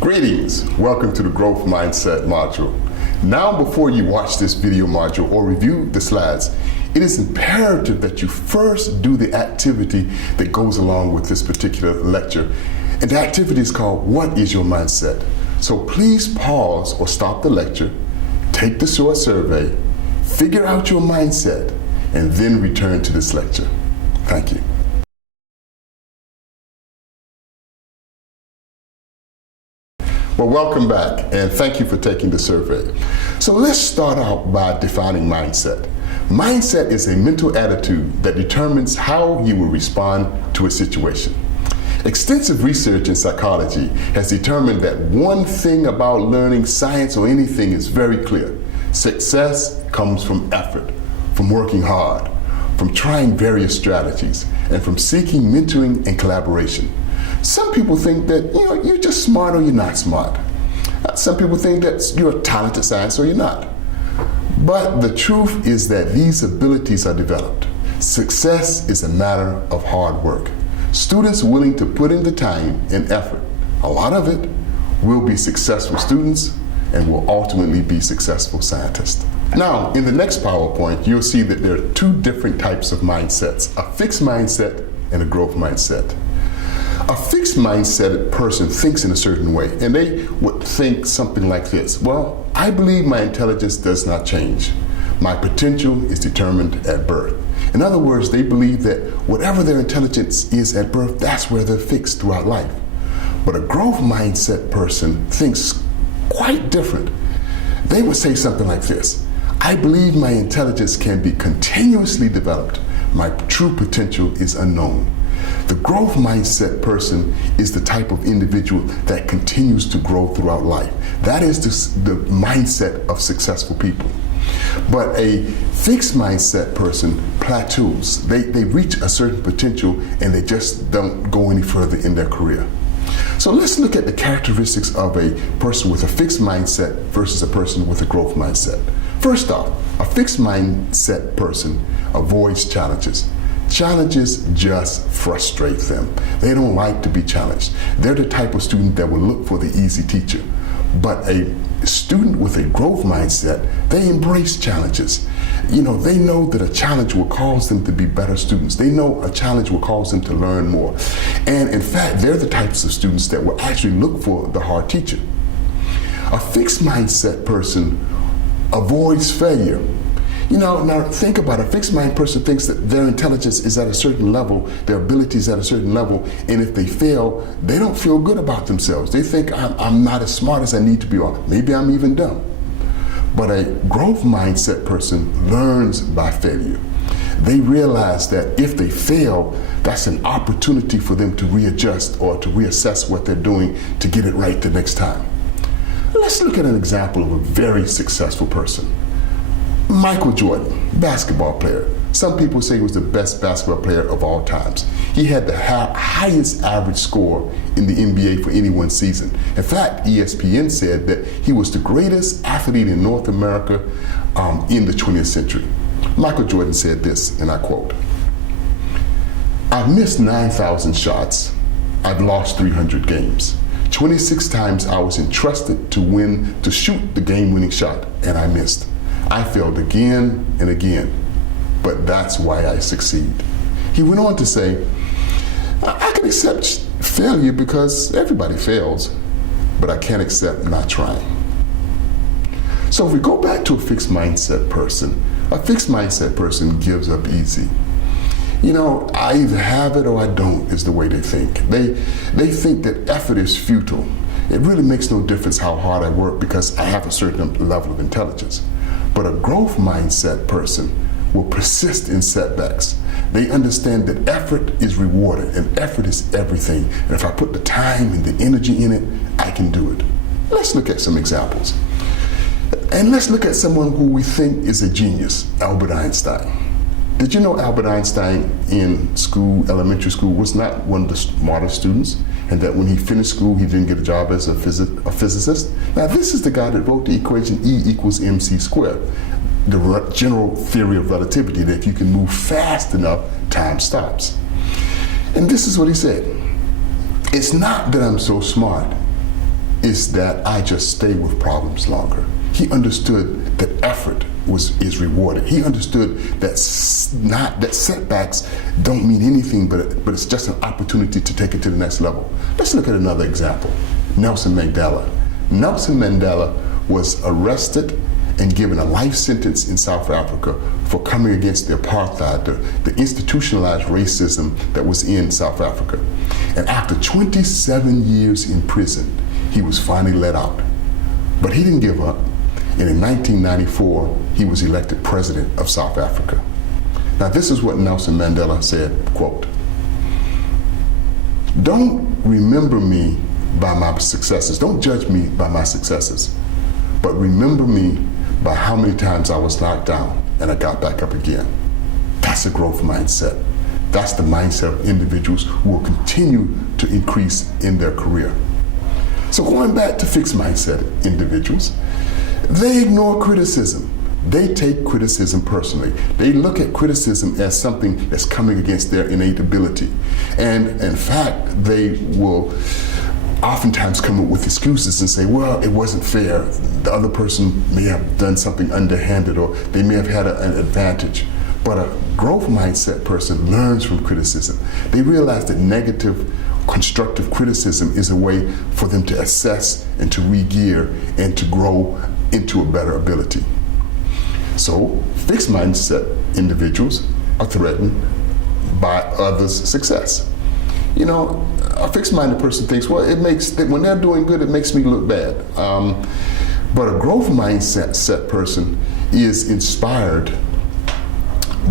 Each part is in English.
Greetings, welcome to the Growth Mindset module. Now before you watch this video module or review the slides, it is imperative that you first do the activity that goes along with this particular lecture. And the activity is called, What is Your Mindset? So please pause or stop the lecture, take the short survey, figure out your mindset, and then return to this lecture. Thank you. Well, welcome back, and thank you for taking the survey. So let's start out by defining mindset. Mindset is a mental attitude that determines how you will respond to a situation. Extensive research in psychology has determined that one thing about learning science or anything is very clear. Success comes from effort, from working hard, from trying various strategies, and from seeking mentoring and collaboration. Some people think that you're just smart or you're not smart. Some people think that you're a talented scientist or you're not. But the truth is that these abilities are developed. Success is a matter of hard work. Students willing to put in the time and effort, a lot of it, will be successful students and will ultimately be successful scientists. Now, in the next PowerPoint, you'll see that there are two different types of mindsets, a fixed mindset and a growth mindset. A fixed mindset person thinks in a certain way, and they would think something like this. Well, I believe my intelligence does not change. My potential is determined at birth. In other words, they believe that whatever their intelligence is at birth, that's where they're fixed throughout life. But a growth mindset person thinks quite different. They would say something like this. I believe my intelligence can be continuously developed. My true potential is unknown. The growth mindset person is the type of individual that continues to grow throughout life. That is the mindset of successful people. But a fixed mindset person plateaus. They reach a certain potential and they just don't go any further in their career. So let's look at the characteristics of a person with a fixed mindset versus a person with a growth mindset. First off, a fixed mindset person avoids challenges. Challenges just frustrate them. They don't like to be challenged. They're the type of student that will look for the easy teacher. But a student with a growth mindset, they embrace challenges. They know that a challenge will cause them to be better students. They know a challenge will cause them to learn more. And in fact, they're the types of students that will actually look for the hard teacher. A fixed mindset person avoids failure. Now think about it. A fixed mind person thinks that their intelligence is at a certain level, their ability is at a certain level, and if they fail, they don't feel good about themselves. They think, I'm not as smart as I need to be, or maybe I'm even dumb. But a growth mindset person learns by failure. They realize that if they fail, that's an opportunity for them to readjust or to reassess what they're doing to get it right the next time. Let's look at an example of a very successful person. Michael Jordan, basketball player. Some people say he was the best basketball player of all times. He had the highest average score in the NBA for any one season. In fact, ESPN said that he was the greatest athlete in North America in the 20th century. Michael Jordan said this, and I quote, I've missed 9,000 shots. I've lost 300 games. 26 times I was entrusted to shoot the game-winning shot, and I missed. I failed again and again, but that's why I succeed. He went on to say, I can accept failure because everybody fails, but I can't accept not trying. So if we go back to a fixed mindset person, a fixed mindset person gives up easy. I either have it or I don't is the way they think. They think that effort is futile. It really makes no difference how hard I work because I have a certain level of intelligence. But a growth mindset person will persist in setbacks. They understand that effort is rewarded and effort is everything. And if I put the time and the energy in it, I can do it. Let's look at some examples. And let's look at someone who we think is a genius, Albert Einstein. Did you know Albert Einstein in school, elementary school, was not one of the smartest students? And that when he finished school, he didn't get a job as a physicist? Now, this is the guy that wrote the equation E equals mc squared, the general theory of relativity, that if you can move fast enough, time stops. And this is what he said. It's not that I'm so smart. is that I just stay with problems longer. He understood that effort is rewarded. He understood that setbacks don't mean anything, but it's just an opportunity to take it to the next level. Let's look at another example. Nelson Mandela. Nelson Mandela was arrested and given a life sentence in South Africa for coming against the apartheid, the institutionalized racism that was in South Africa. And after 27 years in prison, he was finally let out. But he didn't give up. And in 1994, he was elected president of South Africa. Now, this is what Nelson Mandela said, quote, "Don't remember me by my successes. Don't judge me by my successes, but remember me by how many times I was knocked down and I got back up again." That's a growth mindset. That's the mindset of individuals who will continue to increase in their career. So going back to fixed mindset individuals, they ignore criticism. They take criticism personally. They look at criticism as something that's coming against their innate ability. And in fact, they will oftentimes come up with excuses and say, well, it wasn't fair. The other person may have done something underhanded, or they may have had an advantage. But a growth mindset person learns from criticism. They realize that negative, constructive criticism is a way for them to assess and to re-gear and to grow into a better ability. So fixed mindset individuals are threatened by others' success. You know, a fixed-minded person thinks, well, when they're doing good, it makes me look bad. But a growth mindset person is inspired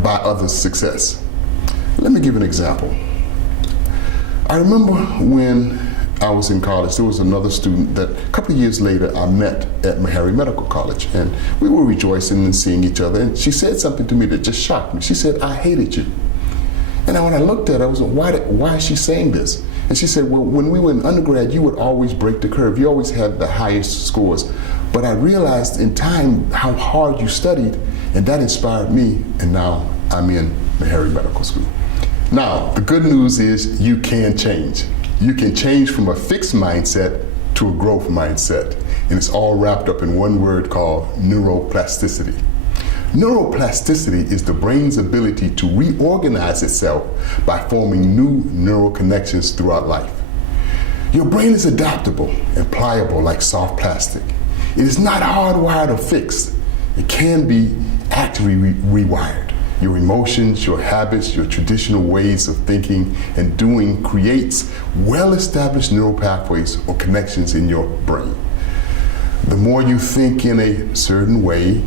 by others' success. Let me give an example. I remember when I was in college, there was another student that a couple of years later I met at Meharry Medical College, and we were rejoicing and seeing each other, and she said something to me that just shocked me. She said, "I hated you." And when I looked at her, I was like, why is she saying this? And she said, well, when we were in undergrad, you would always break the curve. You always had the highest scores. But I realized in time how hard you studied, and that inspired me, and now I'm in Meharry Medical School. Now, the good news is you can change. You can change from a fixed mindset to a growth mindset. And it's all wrapped up in one word called neuroplasticity. Neuroplasticity is the brain's ability to reorganize itself by forming new neural connections throughout life. Your brain is adaptable and pliable like soft plastic. It is not hardwired or fixed. It can be actively rewired. Your emotions, your habits, your traditional ways of thinking and doing creates well-established neural pathways or connections in your brain. The more you think in a certain way,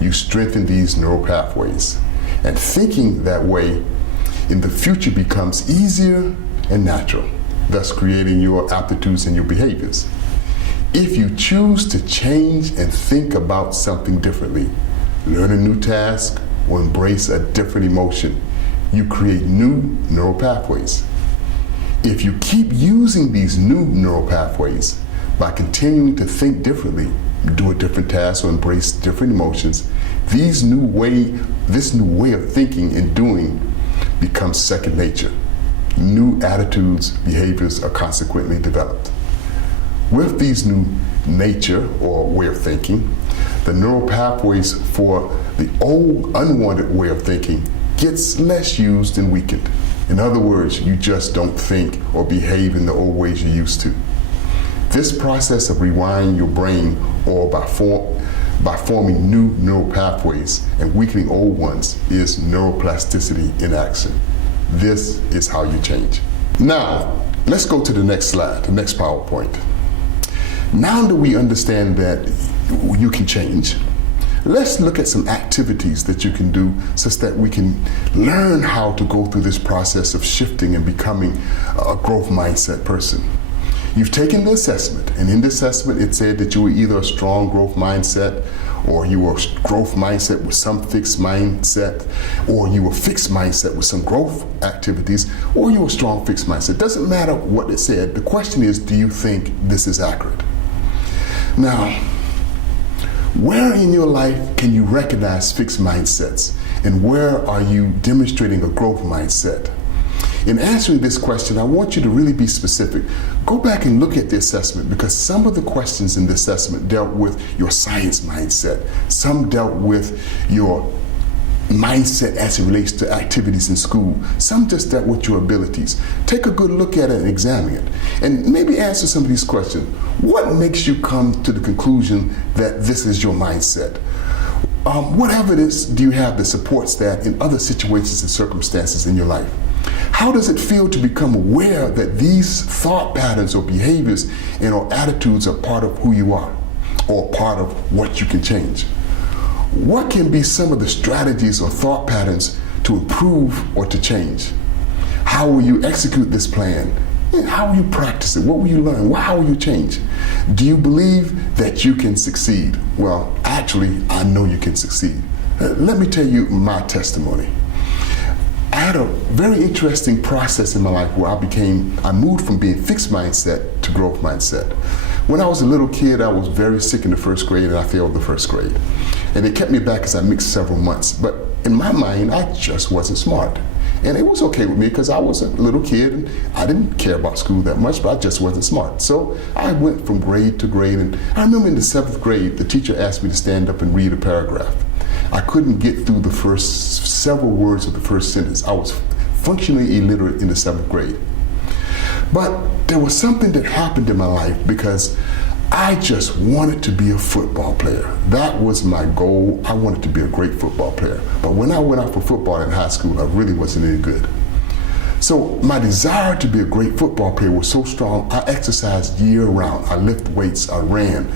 you strengthen these neural pathways. And thinking that way in the future becomes easier and natural, thus creating your aptitudes and your behaviors. If you choose to change and think about something differently, learn a new task, or embrace a different emotion, you create new neural pathways. If you keep using these new neural pathways by continuing to think differently, do a different task, or embrace different emotions, this new way of thinking and doing becomes second nature. New attitudes, behaviors are consequently developed. With these new nature or way of thinking, the neural pathways for the old unwanted way of thinking gets less used and weakened. In other words, you just don't think or behave in the old ways you used to. This process of rewiring your brain or by forming new neural pathways and weakening old ones is neuroplasticity in action. This is how you change. Now, let's go to the next slide, the next PowerPoint. Now that we understand that you can change, let's look at some activities that you can do such that we can learn how to go through this process of shifting and becoming a growth mindset person. You've taken the assessment, and in the assessment it said that you were either a strong growth mindset, or you were a growth mindset with some fixed mindset, or you were fixed mindset with some growth activities, or you were a strong fixed mindset. It doesn't matter what it said. The question is, do you think this is accurate? Now, where in your life can you recognize fixed mindsets, and where are you demonstrating a growth mindset? In answering this question, I want you to really be specific. Go back and look at the assessment, because some of the questions in the assessment dealt with your science mindset. Some dealt with your mindset as it relates to activities in school. Some just dealt with your abilities. Take a good look at it and examine it. And maybe answer some of these questions. What makes you come to the conclusion that this is your mindset? What evidence do you have that supports that in other situations and circumstances in your life? How does it feel to become aware that these thought patterns or behaviors and or attitudes are part of who you are, or part of what you can change? What can be some of the strategies or thought patterns to improve or to change? How will you execute this plan? And how will you practice it? What will you learn? How will you change? Do you believe that you can succeed? Well, actually, I know you can succeed. Let me tell you my testimony. I had a very interesting process in my life where I moved from being fixed mindset to growth mindset. When I was a little kid, I was very sick in the first grade and I failed the first grade. And it kept me back as I mixed several months. But in my mind, I just wasn't smart. And it was okay with me because I was a little kid and I didn't care about school that much, but I just wasn't smart. So I went from grade to grade, and I remember in the 7th grade, the teacher asked me to stand up and read a paragraph. I couldn't get through the first several words of the first sentence. I was functionally illiterate in the 7th grade. But there was something that happened in my life because I just wanted to be a football player. That was my goal. I wanted to be a great football player. But when I went out for football in high school, I really wasn't any good. So my desire to be a great football player was so strong, I exercised year round. I lifted weights, I ran.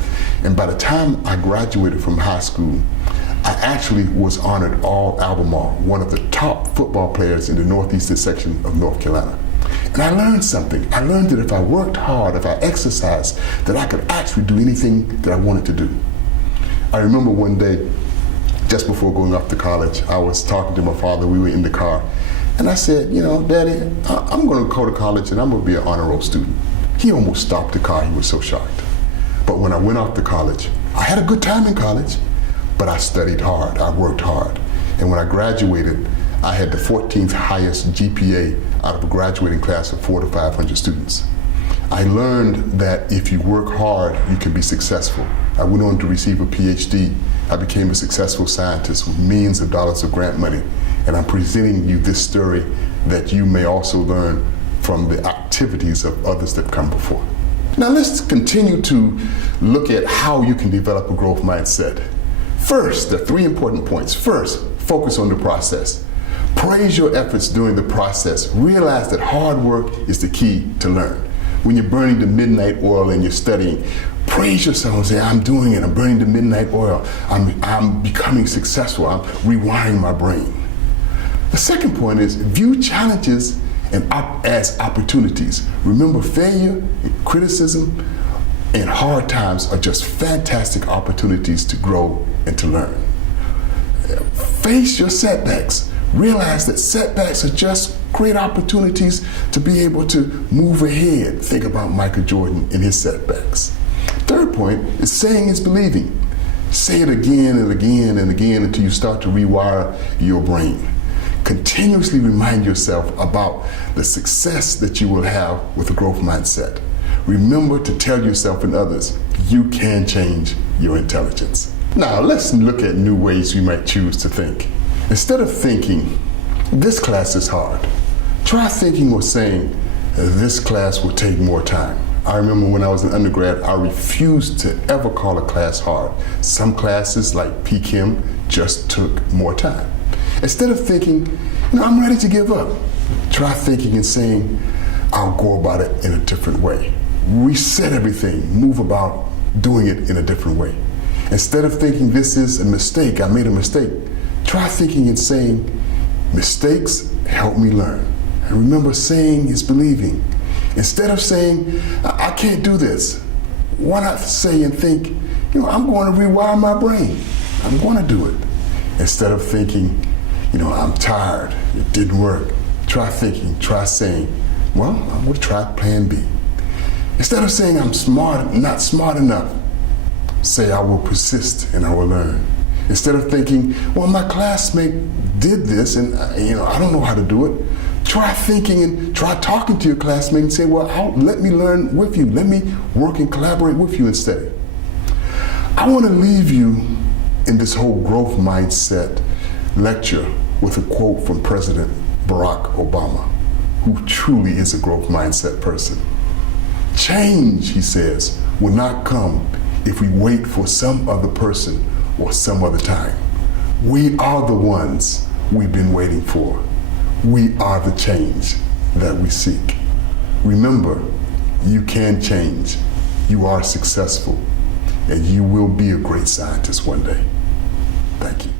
And by the time I graduated from high school, I actually was honored All-Albemarle, one of the top football players in the northeastern section of North Carolina. And I learned something. I learned that if I worked hard, if I exercised, that I could actually do anything that I wanted to do. I remember one day, just before going off to college, I was talking to my father. We were in the car. And I said, you know, Daddy, I'm going to go to college and I'm going to be an honor roll student. He almost stopped the car. He was so shocked. But when I went off to college, I had a good time in college, but I studied hard. I worked hard. And when I graduated, I had the 14th highest GPA out of a graduating class of 400 to 500 students. I learned that if you work hard, you can be successful. I went on to receive a PhD. I became a successful scientist with millions of dollars of grant money. And I'm presenting you this story that you may also learn from the activities of others that come before. Now let's continue to look at how you can develop a growth mindset. First, there are 3 important points. First, focus on the process. Praise your efforts during the process. Realize that hard work is the key to learn. When you're burning the midnight oil and you're studying, praise yourself and say, I'm doing it. I'm burning the midnight oil. I'm becoming successful. I'm rewiring my brain. The second point is view challenges as opportunities. Remember, failure, criticism, and hard times are just fantastic opportunities to grow and to learn. Face your setbacks. Realize that setbacks are just great opportunities to be able to move ahead. Think about Michael Jordan and his setbacks. Third point is saying is believing. Say it again and again and again until you start to rewire your brain. Continuously remind yourself about the success that you will have with a growth mindset. Remember to tell yourself and others, you can change your intelligence. Now let's look at new ways we might choose to think. Instead of thinking, this class is hard, try thinking or saying, this class will take more time. I remember when I was an undergrad, I refused to ever call a class hard. Some classes, like P-Chem, just took more time. Instead of thinking, I'm ready to give up, try thinking and saying, I'll go about it in a different way. Reset everything, move about doing it in a different way. Instead of thinking this is a mistake, I made a mistake, try thinking and saying, mistakes help me learn. And remember, saying is believing. Instead of saying, I can't do this, why not say and think, I'm going to rewire my brain. I'm going to do it. Instead of thinking, I'm tired, it didn't work, try thinking, try saying, well, I'm going to try plan B. Instead of saying I'm not smart enough, say I will persist and I will learn. Instead of thinking, well, my classmate did this and I don't know how to do it, Try thinking and try talking to your classmate and say, well, let me learn with you. Let me work and collaborate with you instead. I want to leave you in this whole growth mindset lecture with a quote from President Barack Obama, who truly is a growth mindset person. Change, he says, will not come if we wait for some other person or some other time. We are the ones we've been waiting for. We are the change that we seek. Remember, you can change. You are successful, and you will be a great scientist one day. Thank you.